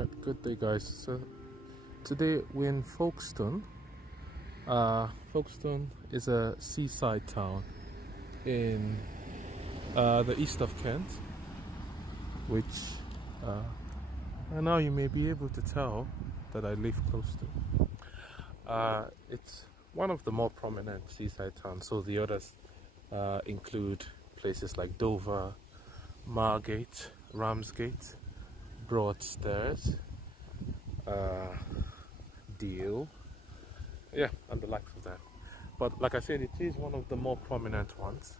Alright, good day guys. So today we're in Folkestone. Folkestone is a seaside town in the east of Kent, which and now you may be able to tell that I live close to. It's one of the more prominent seaside towns, so the others include places like Dover, Margate, Ramsgate, Broadstairs, Deal, yeah, and the likes of that. But like I said, it is one of the more prominent ones.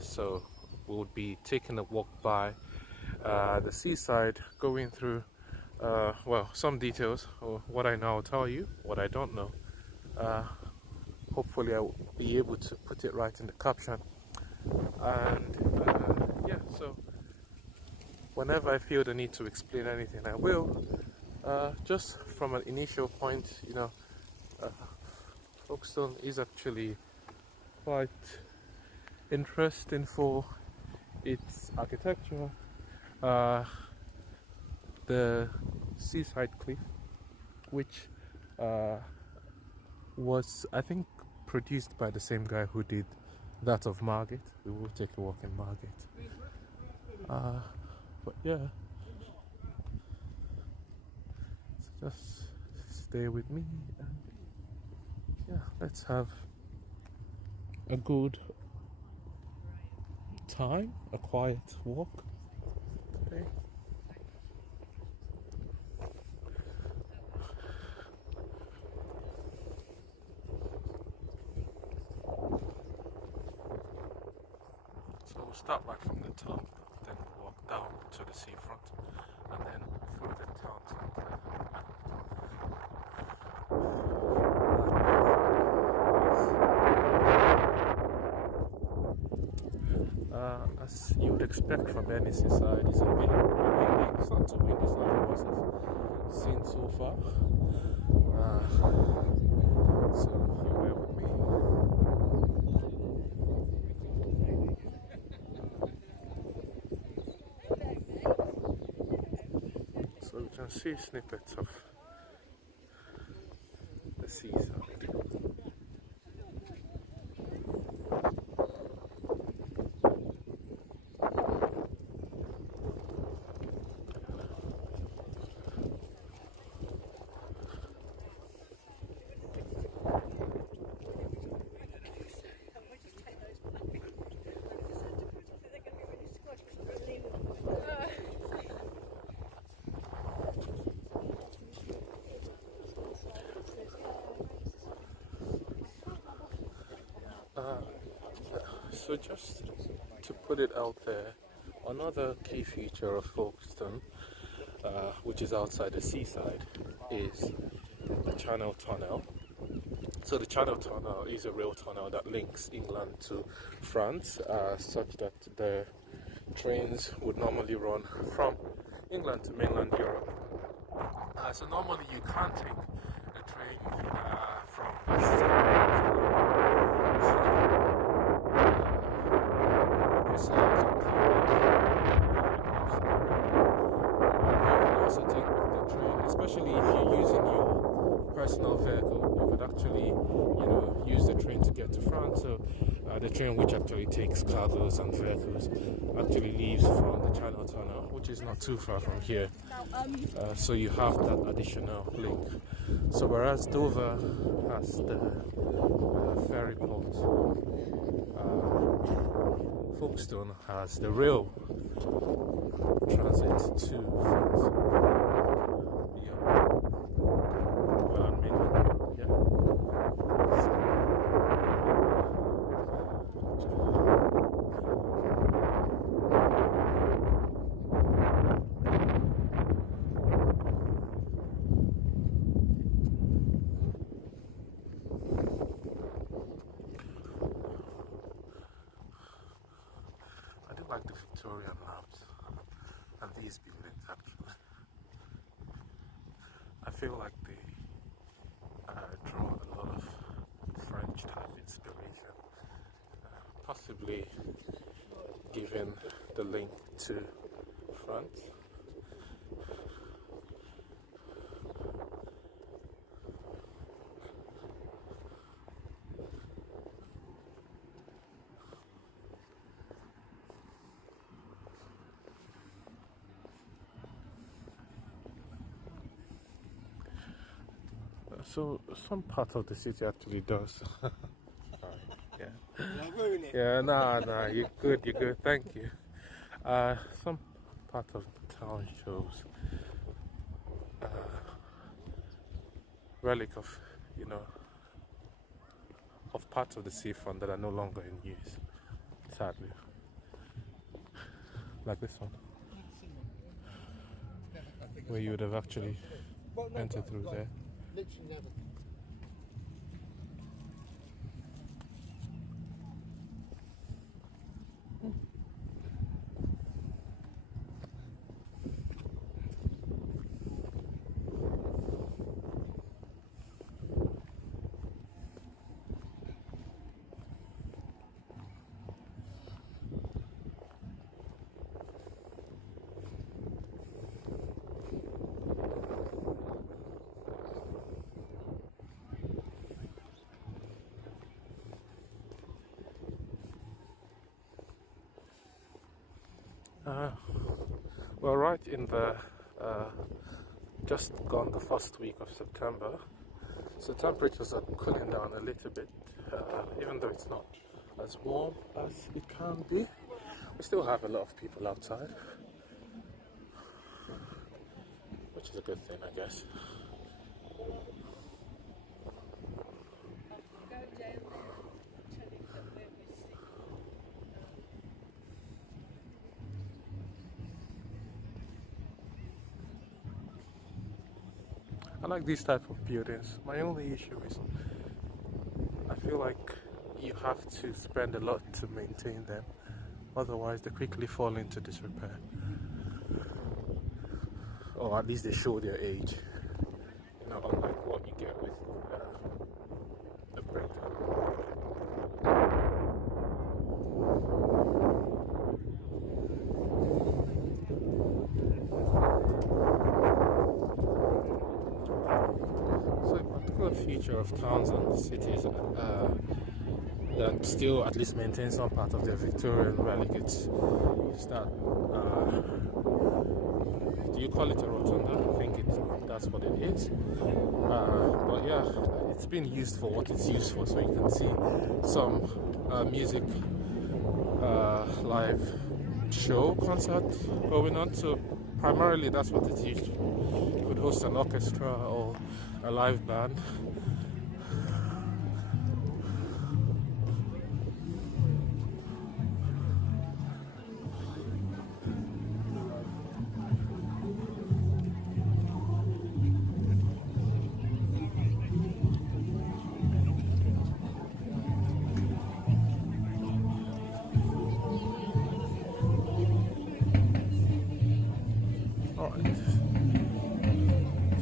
So we would be taking a walk by the seaside, going through, well, some details, or what I know I'll tell you, what I don't know. Hopefully I will be able to put it right in the caption. And yeah, so whenever I feel the need to explain anything, I will. Just from an initial point, you know, Folkestone is actually quite interesting for its architecture. The seaside cliff, which was, I think, produced by the same guy who did that of Margate. We will take a walk in Margate. But yeah, so just stay with me and yeah, let's have a good time, a quiet walk today. So we'll start right from the top, then walk down to the seafront, and then through the town centre. As you would expect from any seaside, it's a bit windy. It's not too windy, it's not the worst I've seen so far. So you bear with me. So you can see snippets of the seaside. So just to put it out there, another key feature of Folkestone, which is outside the seaside, is the Channel Tunnel. So the Channel Tunnel is a rail tunnel that links England to France, such that the trains would normally run from England to mainland Europe. So normally you can't take a train from this side. You can also take the train, especially if you're using your personal vehicle. You could actually, you know, use the train to get to France. So the train, which actually takes cargoes and vehicles, actually leaves from the Channel Tunnel, which is not too far from here. So you have that additional link. So whereas Dover has the ferry port, Folkestone has the rail transit to France. Yeah. Well, I mean, yeah. I do like the Victorian lamps and these buildings actually. I feel like they draw a lot of French type inspiration, possibly given the link to France. So some part of the city actually does. Sorry. Yeah. Yeah, nah, you're good, thank you. Some part of the town shows relic of, you know, of parts of the seafront that are no longer in use, sadly. Like this one, where you would have actually entered through there. Literally never. Well, right in the just gone the first week of September, so temperatures are cooling down a little bit, even though it's not as warm as it can be. We still have a lot of people outside, which is a good thing, I guess. I like these type of buildings. My only issue is I feel like you have to spend a lot to maintain them, otherwise they quickly fall into disrepair, or at least they show their age, you know, unlike what you get with the brick. So a particular feature of towns and cities that still at least maintain some part of their Victorian relics is that, do you call it a rotunda? I think that's what it is. But yeah, it's been used for what it's used for, so you can see some music live show concert going on. So primarily that's what it's used for. You could host an orchestra or a live band.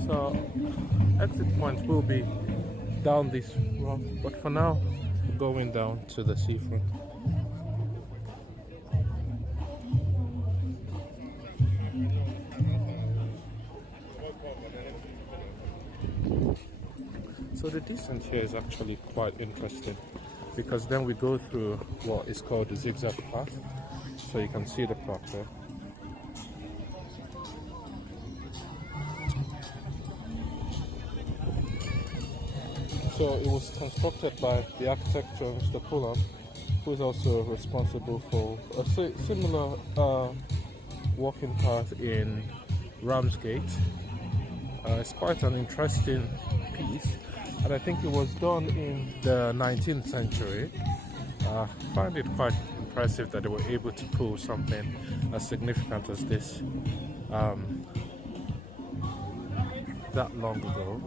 So exit point will be down this road, but for now going down to the seafront. So the descent here is actually quite interesting, because then we go through what is called the Zig Zag Path, so you can see the path there. So it was constructed by the architect Mr. Pullum, who is also responsible for a similar walking path in Ramsgate. It's quite an interesting piece, and I think it was done in the 19th century. I find it quite impressive that they were able to pull something as significant as this that long ago.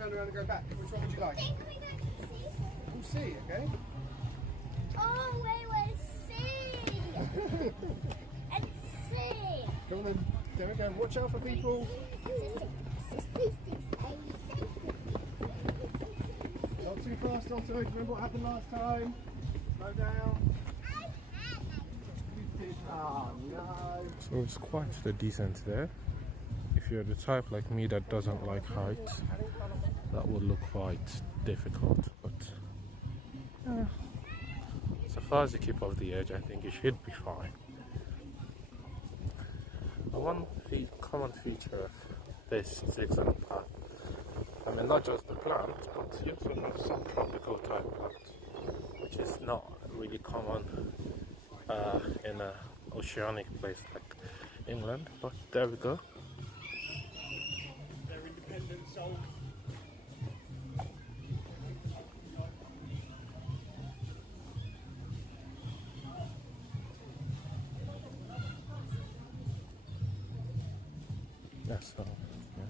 turn around and go back. Which one would you like? I think we go to Seafront. We'll see, okay? Oh, we will see. And see. Come on then. There we go. Watch out for people. Not too fast, not too late. Remember what happened last time? Slow down. Oh no. So it's quite the descent there. If you're the type like me that doesn't like heights, that would look quite difficult, but so far as you keep off the edge, I think you should be fine. One common feature of this Zig Zag Path, I mean not just the plants, but you also have some tropical type plants, which is not really common in an oceanic place like England, but there we go. They're independent souls. That's all. Yeah.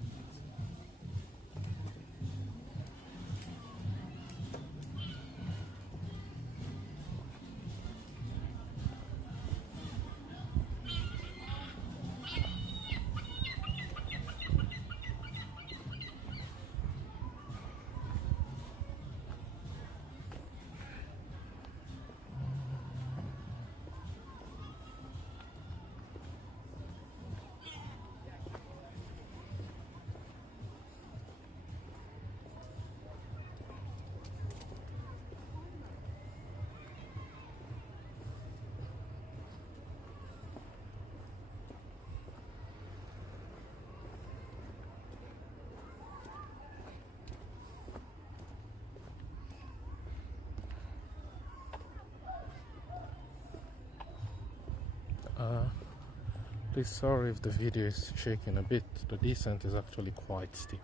Please, sorry if the video is shaking a bit. The descent is actually quite steep,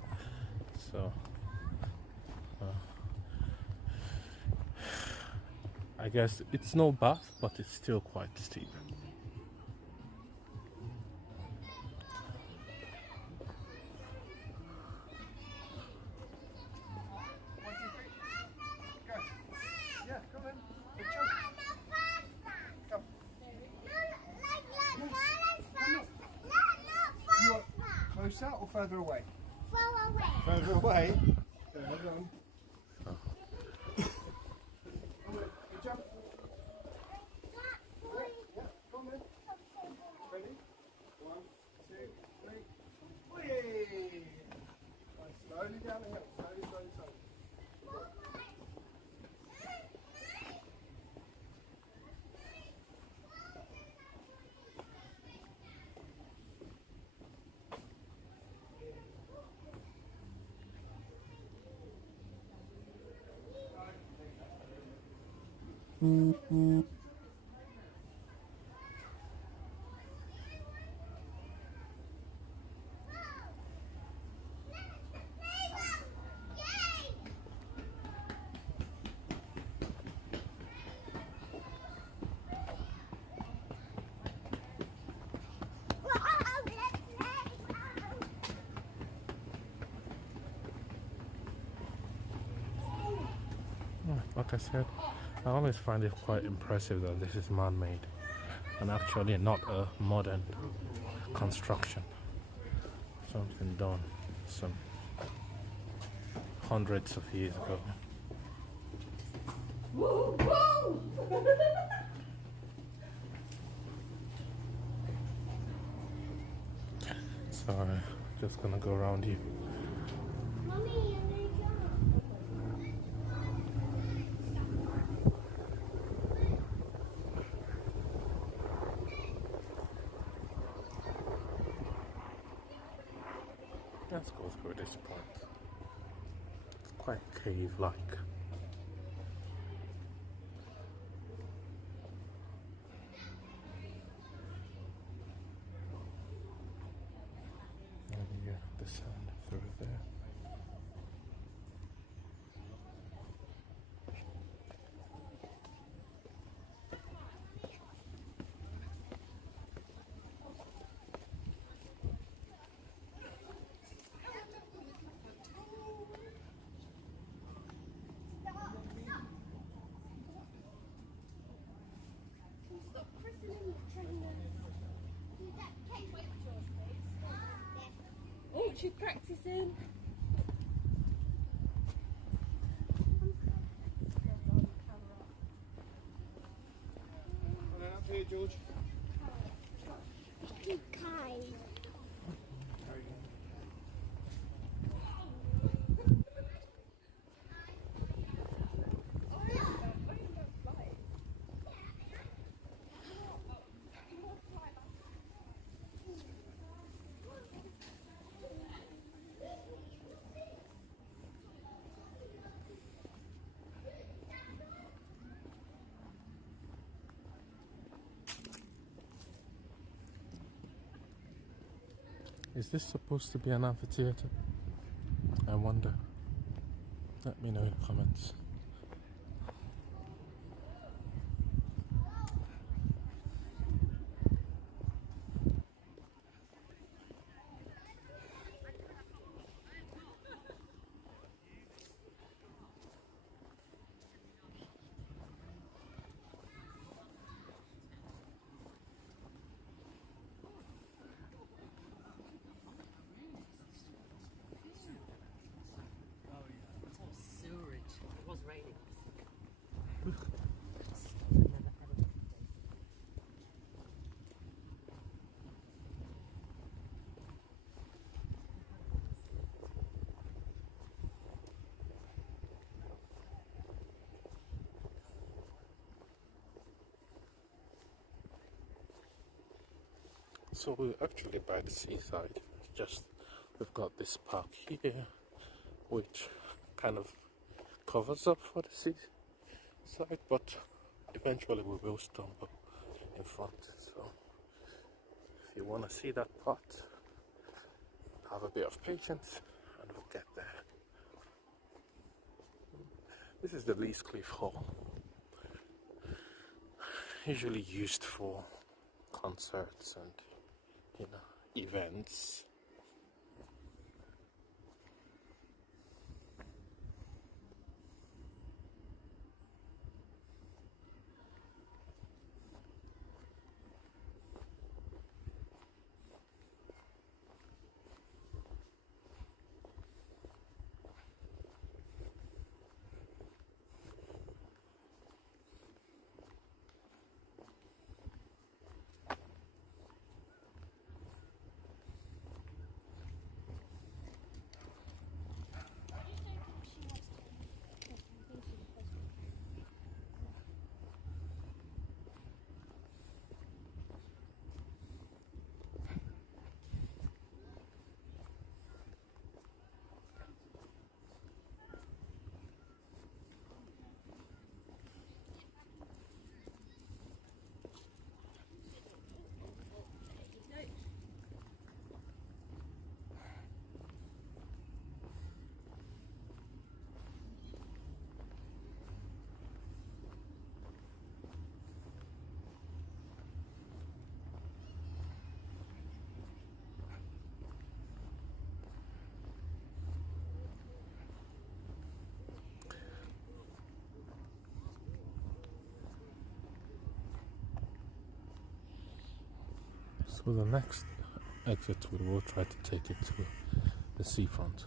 so I guess it's no bath, but it's still quite steep. Closer or further away? Far away. Further away? Okay, hold on. Good job. Yeah, come on then. Ready? 1, 2, 3. Whee! Right, slowly down the hill. Slowly, slowly, slowly. Like I said, I always find it quite impressive that this is man-made and actually not a modern construction. Something done some hundreds of years ago. Sorry, just gonna go around you. Mommy, Let's go through this part. It's quite cave-like. And you get the sound through there. she's practicing. And then up here, George. Okay. Is this supposed to be an amphitheater? I wonder. Let me know in the comments. It's all sewerage. It was raining. So we're actually by the seaside. Just we've got this park here, which kind of covers up for the seaside, but eventually we will stumble in front. So if you want to see that part, have a bit of patience, and we'll get there. This is the Lees Cliff Hall, usually used for concerts and events. So the next exit we will try to take it to the seafront.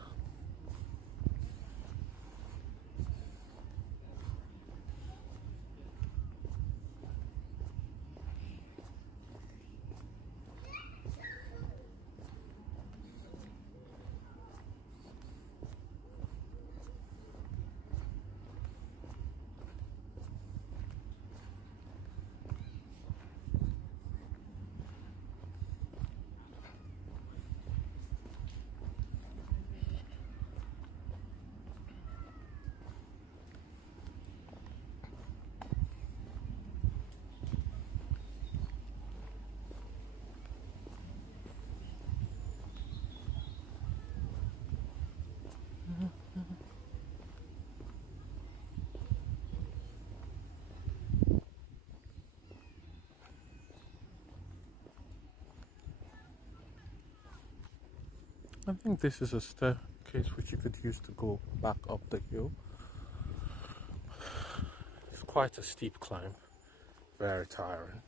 I think this is a staircase which you could use to go back up the hill. It's quite a steep climb, very tiring.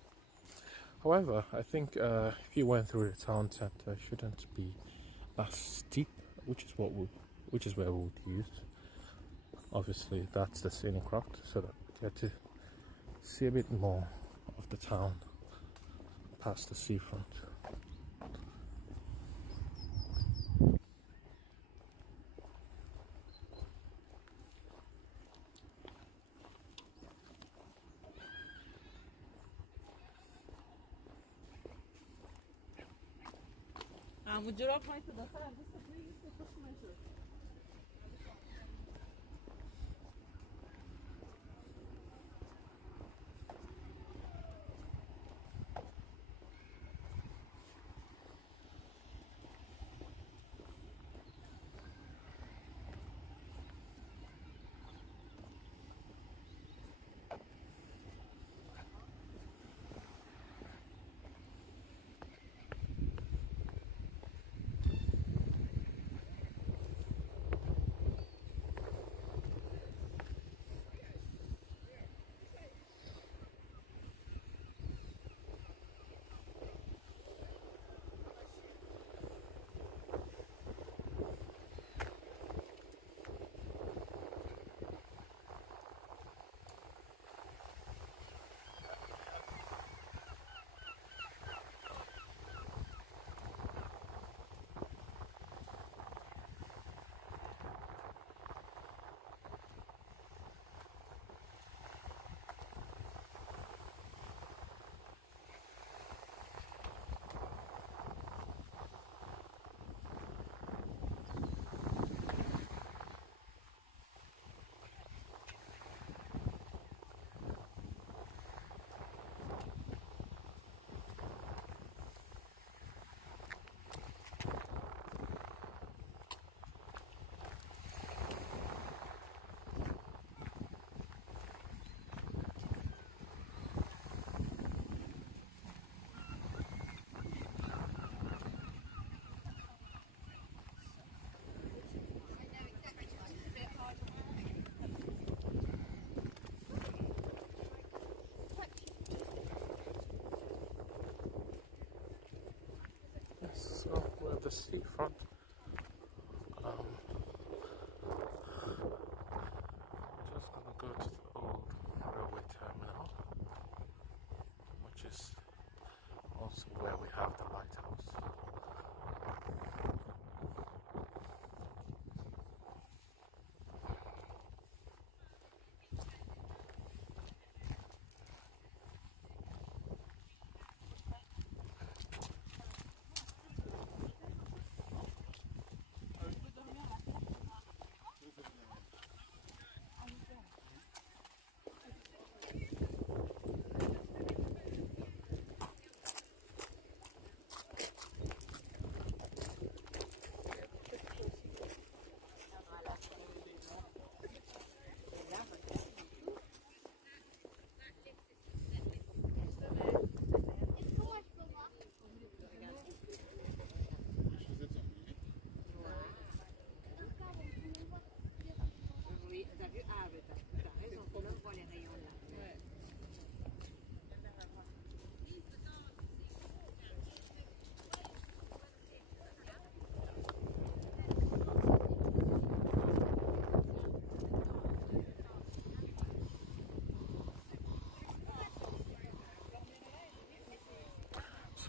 However, I think if you went through the town centre, it shouldn't be as steep, which is where we would use. Obviously, that's the scenic route, so that we get to see a bit more of the town past the seafront. Would you like to dançar? So we're at the seafront. We're just gonna go to the old railway terminal, which is also where we have the lighthouse.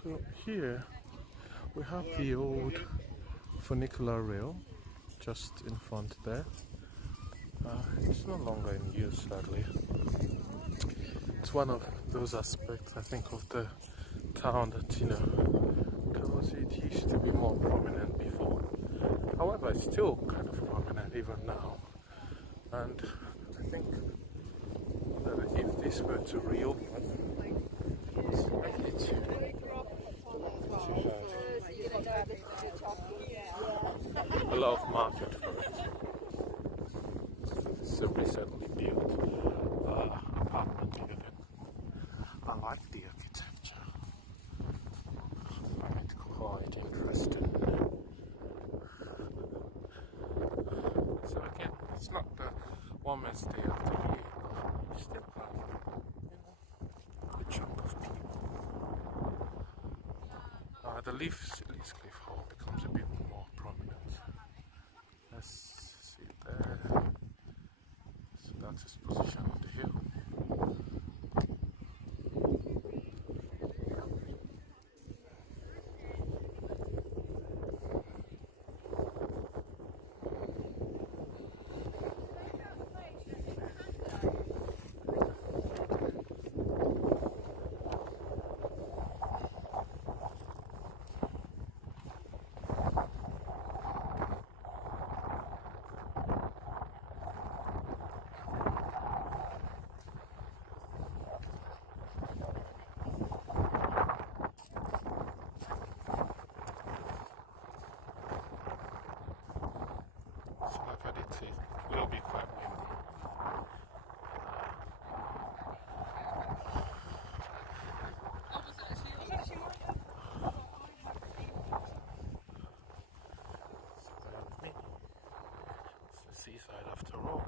So here we have the old funicular rail just in front there. It's no longer in use, sadly. It's one of those aspects, I think, of the town that, because it used to be more prominent before. However, it's still kind of prominent even now. And I think that if this were to reopen, it's likely to have a lot of market for it. It's a recently built apartment building. I like the architecture. I find it quite interesting. So again, it's not the warmest day of the year, but we still have, a good chunk of people. The Leafcliff Hall becomes a bit more That's its position on the hill. So like I did say, it will be quite windy. So bear with me. It's the seaside after all.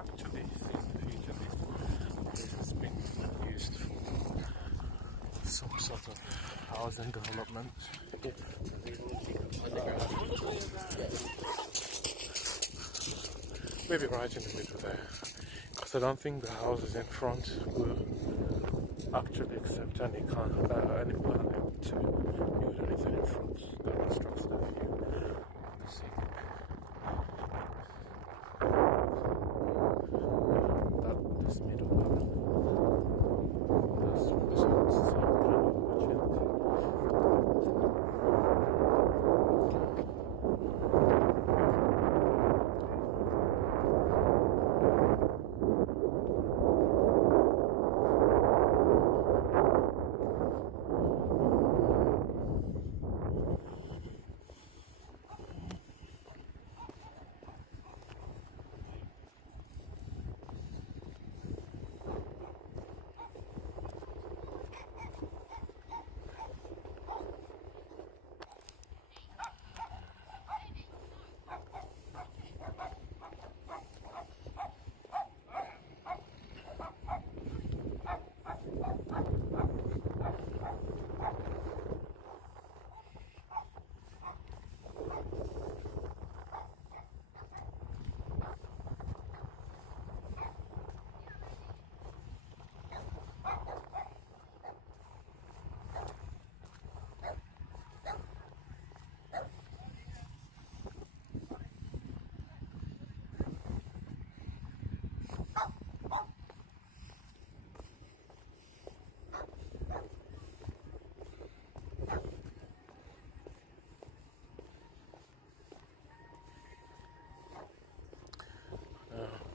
Actually, in the future, this place has been used for some sort of housing development. Maybe right in the middle there, because I don't think the houses in front will actually accept any plan to build anything in front that obstructs the view of the sea. This middle one, this one's kind of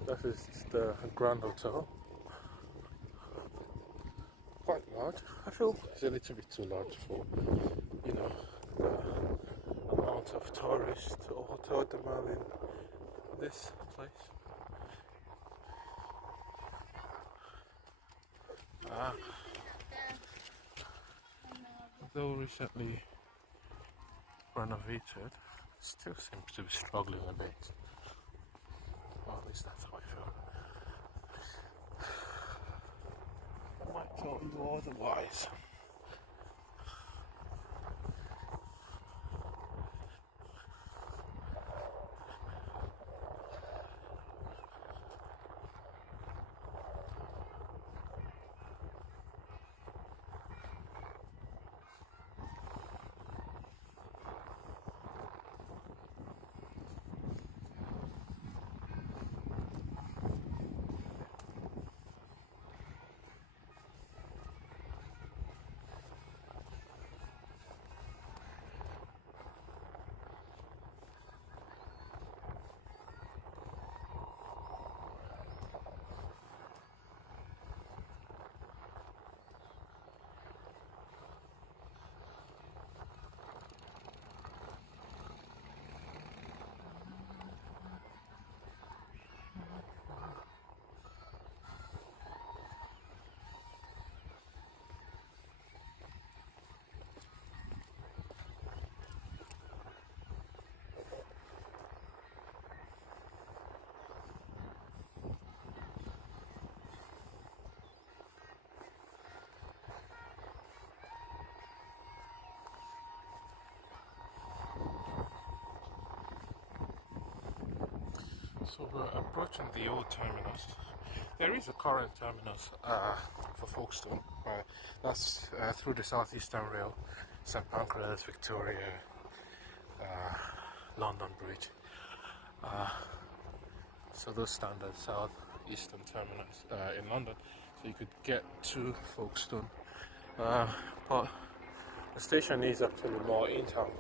That is the Grand Hotel. Quite large. I feel it's a little bit too large for, you know, the amount of tourists or hotel demand in this place. Though recently renovated, still seems to be struggling a bit. Or at least that's how I feel. I might tell you otherwise. So we're approaching the old terminus. There is a current terminus for Folkestone. That's through the Southeastern Rail, St Pancras, Victoria, London Bridge. So those standard Southeastern terminus in London. So you could get to Folkestone. But the station is actually more in town.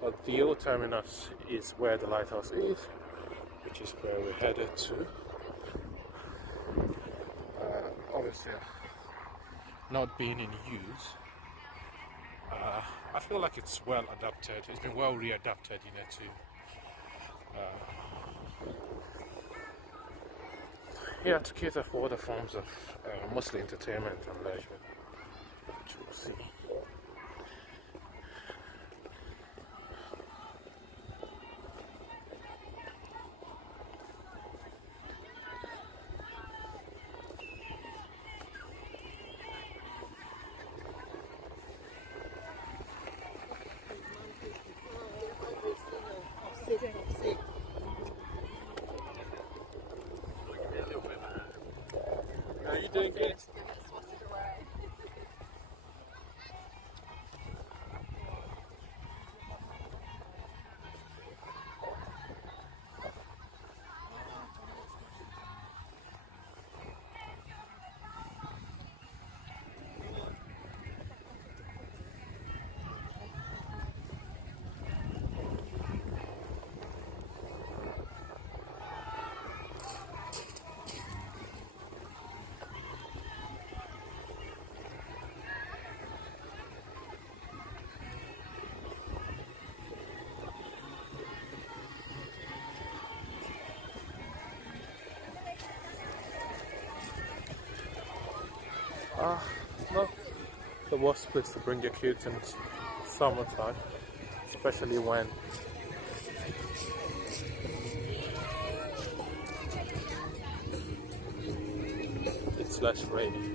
But the old terminus is where the lighthouse is, which is where we're headed to. Obviously, not being in use, I feel like it's well adapted. It's been well readapted, to cater for other forms of mostly entertainment and leisure, which we'll see. Are you doing good? It's not the worst place to bring your kids in summertime, especially when it's less rainy.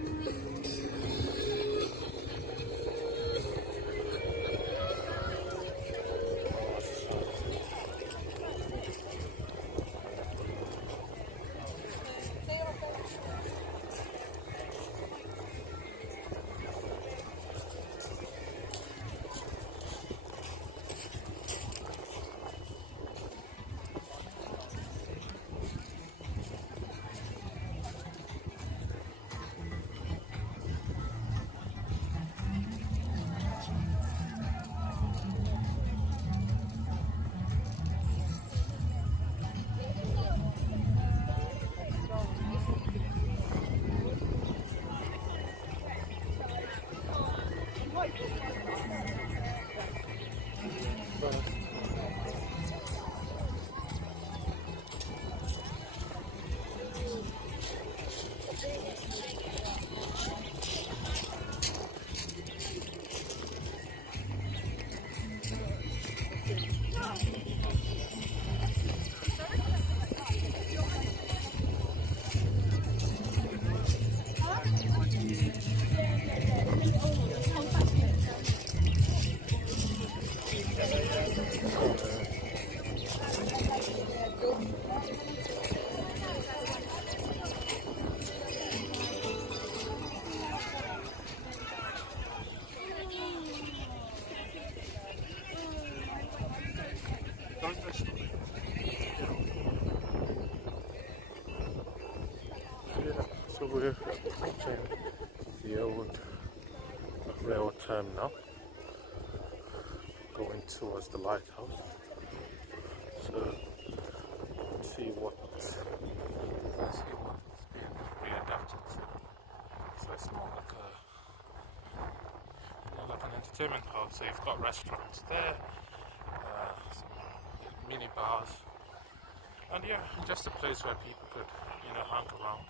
terminal going towards the lighthouse. So let's see what's been readapted to. So it's more like like an entertainment hub. So you've got restaurants there, some mini bars, and yeah, just a place where people could, hang around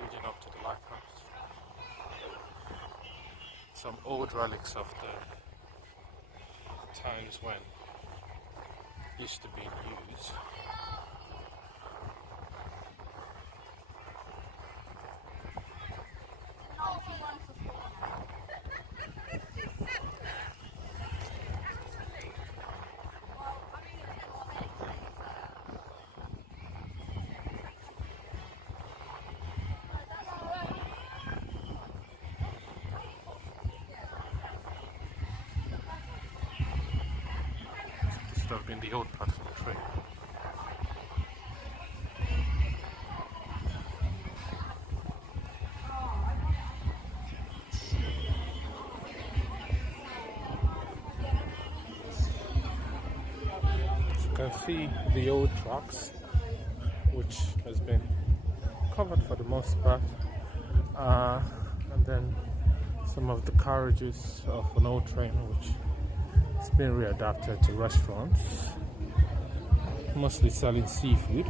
leading up to the lighthouse. Some old relics of the times when it used to be in use. This would have been the old platform train. You can see the old tracks, which has been covered for the most part, and then some of the carriages of an old train which has been readapted to restaurants, mostly selling seafood.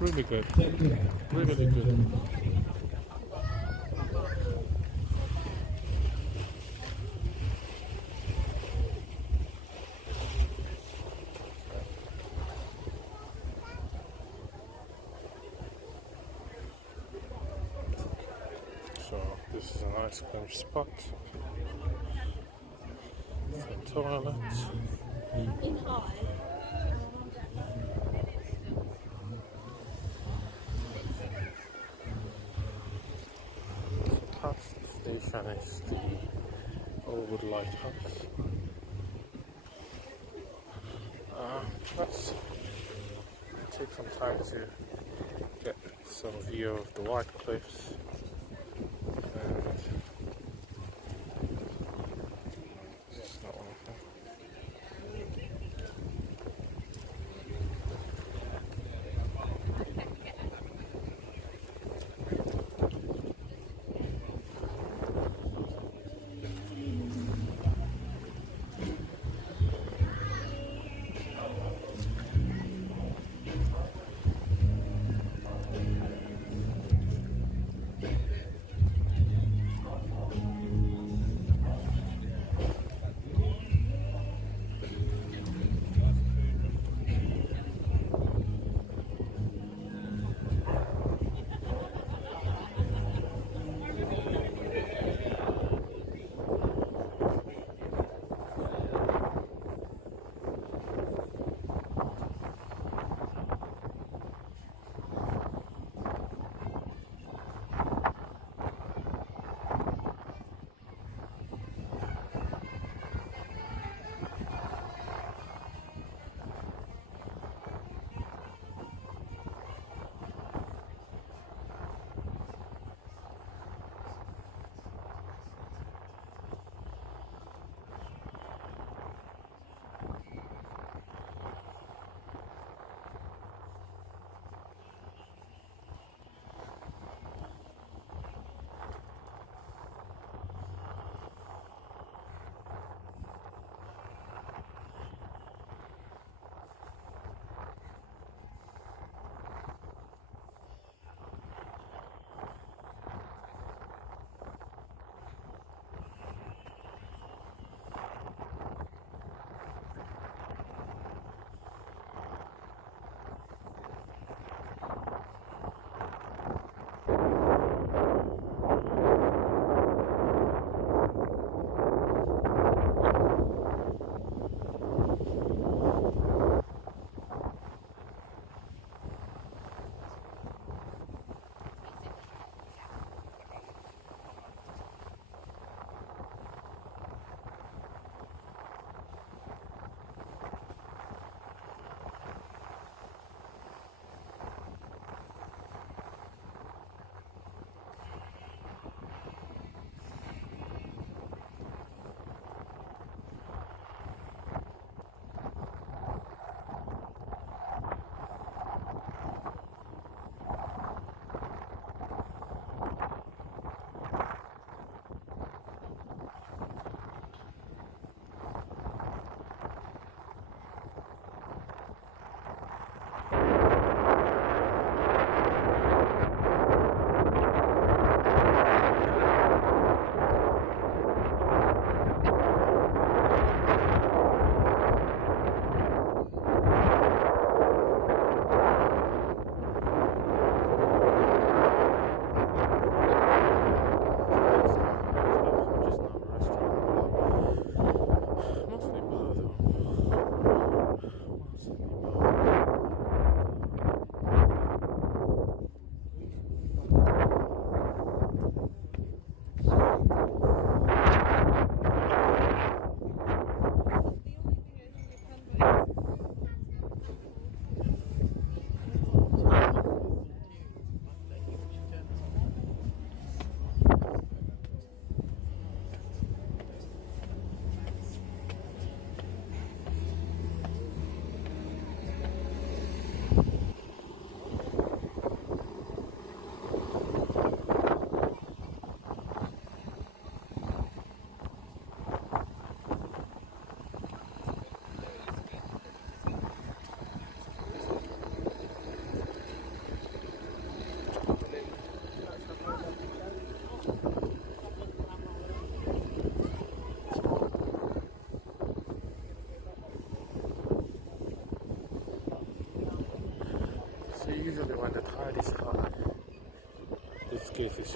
Really good. Really good. So this is an ice cream spot. Some toilets. Past the station is the old lighthouse. Let's take some time to get some view of the White Cliffs. And this is not one of them.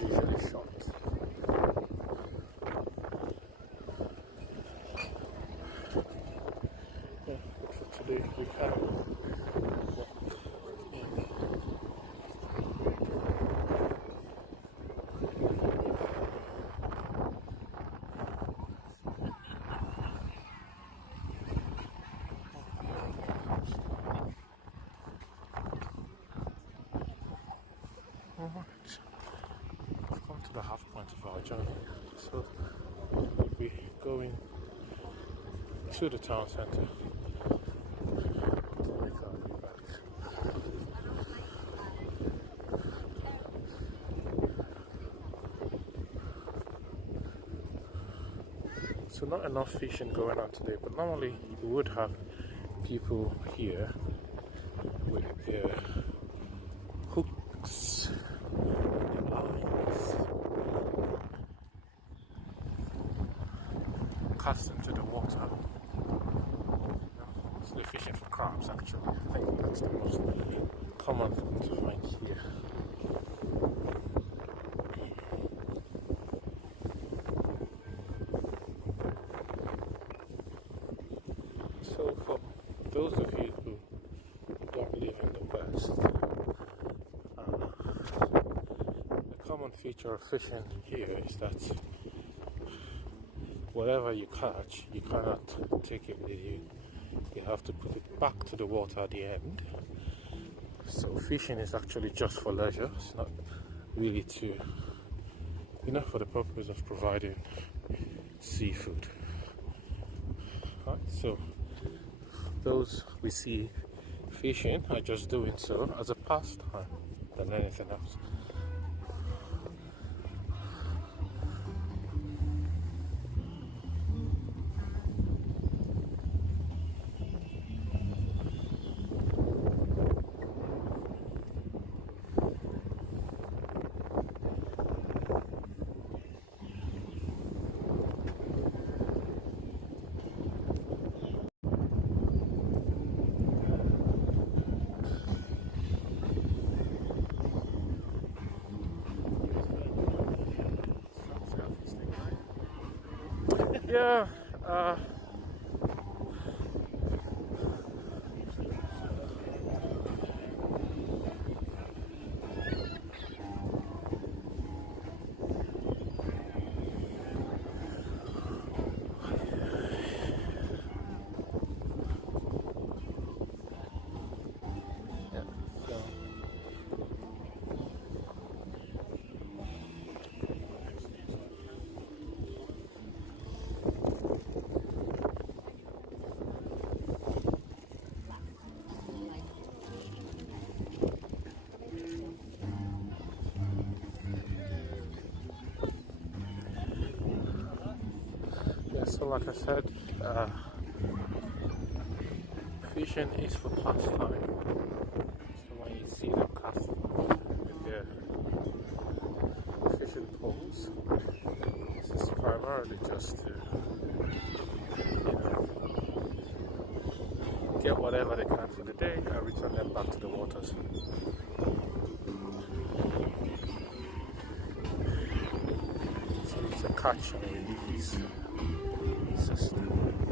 usually shot. Yeah, but for today we can walk in. Alright, we've come to the half point of our journey, so we'll be going to the town centre to make our way back. So not enough fishing going on today, but normally you would have people here with their hooks, their lines, cast into the water. So they're fishing for crabs actually. I think that's the most common thing to find here. So for those of you who don't live in the West, the common feature of fishing here is that whatever you catch, you cannot take it with you. You have to put it back to the water at the end. So fishing is actually just for leisure. It's not really to, for the purpose of providing seafood. Right, so those we see fishing are just doing so as a pastime than anything else. Yeah, so like I said, fishing is for pastime. So when you see them casting with their fishing poles, this is primarily just to, get whatever they can for the day and return them back to the waters. So it's a catch and release system.